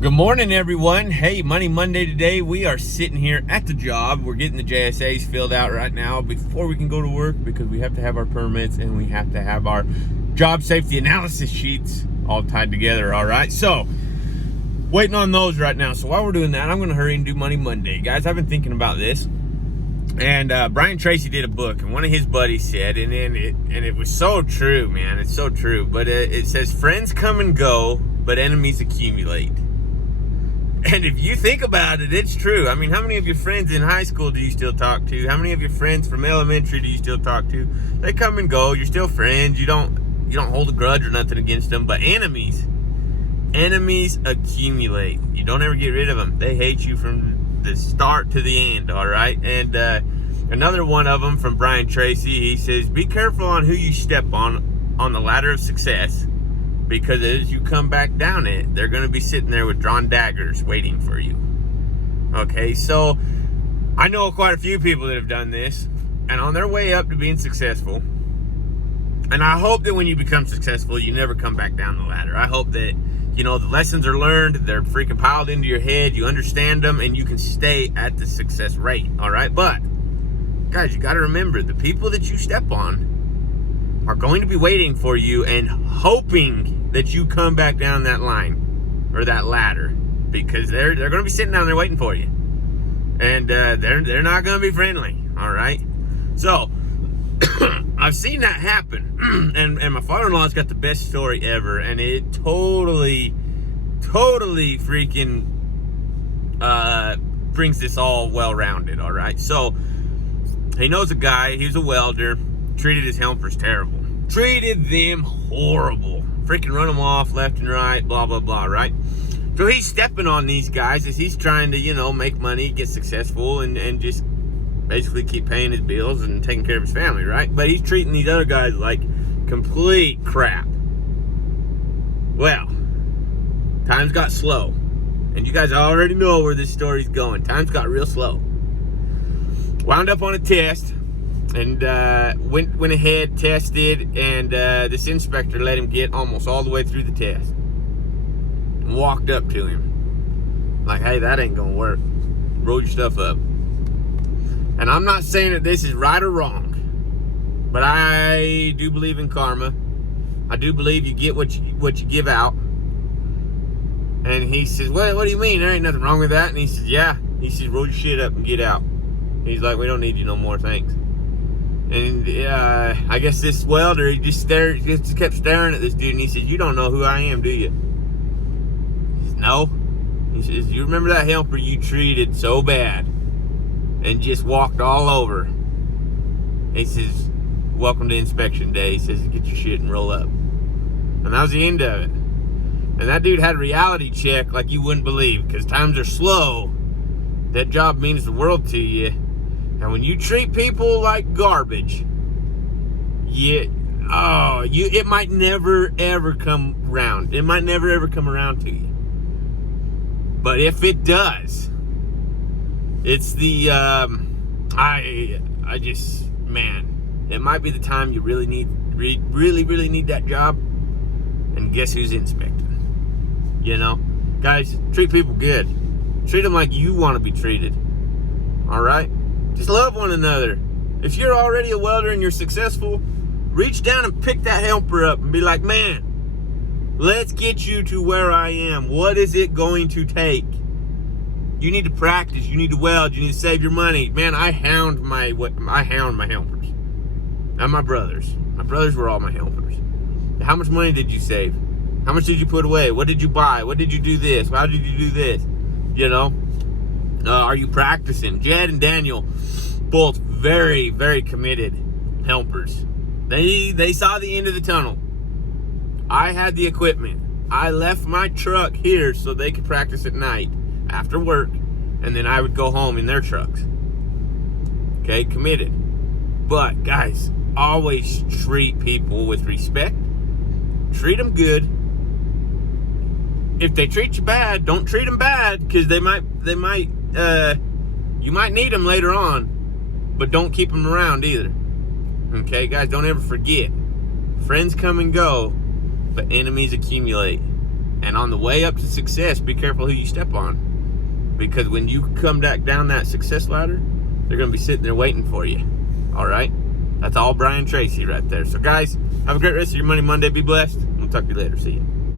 Good morning, everyone. Hey, Money Monday today. We are sitting here at the job. We're getting the JSAs filled out right now before we can go to work because we have to have our permits and we have to have our job safety analysis sheets all tied together, all right? So, waiting on those right now. So while we're doing that, I'm going to hurry and do Money Monday. Guys, I've been thinking about this. And Brian Tracy did a book, and one of his buddies said, and it was so true, man. It's so true. But it says, friends come and go, but enemies accumulate. And if you think about it, it's true. I mean, how many of your friends in high school do you still talk to? How many of your friends from elementary do you still talk to? They come and go. You're still friends. You don't hold a grudge or nothing against them. But enemies accumulate. You don't ever get rid of them. They hate you from the start to the end, all right? And another one of them from Brian Tracy, he says, be careful on who you step on the ladder of success. Because as you come back down it, they're going to be sitting there with drawn daggers waiting for you. Okay, so I know quite a few people that have done this, and on their way up to being successful, and I hope that when you become successful, you never come back down the ladder. I hope that, the lessons are learned, they're freaking piled into your head, you understand them, and you can stay at the success rate, all right? But, guys, you got to remember, the people that you step on are going to be waiting for you and hoping that you come back down that line or that ladder, because they're going to be sitting down there waiting for you, and they're not going to be friendly. All right, so I've seen that happen, and my father-in-law's got the best story ever, and it totally freaking brings this all well-rounded. All right, so he knows a guy. He was a welder. Treated his helpers terrible. Treated them horrible. Freaking run them off left and right, blah, blah, blah, right? So he's stepping on these guys as he's trying to, make money, get successful, and just basically keep paying his bills and taking care of his family, right? But he's treating these other guys like complete crap. Well, times got slow. And you guys already know where this story's going. Times got real slow. Wound up on a test. And went ahead, tested, and this inspector let him get almost all the way through the test. And walked up to him. Like, hey, that ain't gonna work. Roll your stuff up. And I'm not saying that this is right or wrong, but I do believe in karma. I do believe you get what you give out. And he says, well, what do you mean? There ain't nothing wrong with that. And he says, yeah. He says, roll your shit up and get out. He's like, we don't need you no more, thanks. And I guess this welder, he just kept staring at this dude, and he said, you don't know who I am, do you? He says, no. He says, you remember that helper you treated so bad and just walked all over? He says, welcome to inspection day. He says, get your shit and roll up. And that was the end of it. And that dude had a reality check like you wouldn't believe, because times are slow. That job means the world to you. And when you treat people like garbage, it might never ever come around. It might never ever come around to you. But if it does, it's the it might be the time you really need that job. And guess who's inspecting? Guys, treat people good. Treat them like you want to be treated. All right. Just love one another. If you're already a welder and you're successful, reach down and pick that helper up and be like, man, let's get you to where I am. What is it going to take? You need to practice. You need to weld. You need to save your money. Man, I hound my helpers. And my brothers. My brothers were all my helpers. How much money did you save? How much did you put away? What did you buy? What did you do this? How did you do this? Are you practicing? Jed and Daniel, both very, very committed helpers. They saw the end of the tunnel. I had the equipment. I left my truck here so they could practice at night after work, and then I would go home in their trucks. Okay, committed. But guys, always treat people with respect. Treat them good. If they treat you bad, don't treat them bad, because you might need them later on, but don't keep them around either. Okay, guys, don't ever forget. Friends come and go, but enemies accumulate. And on the way up to success, be careful who you step on. Because when you come back down that success ladder, they're going to be sitting there waiting for you. All right? That's all Brian Tracy right there. So, guys, have a great rest of your Money Monday. Be blessed. We'll talk to you later. See you.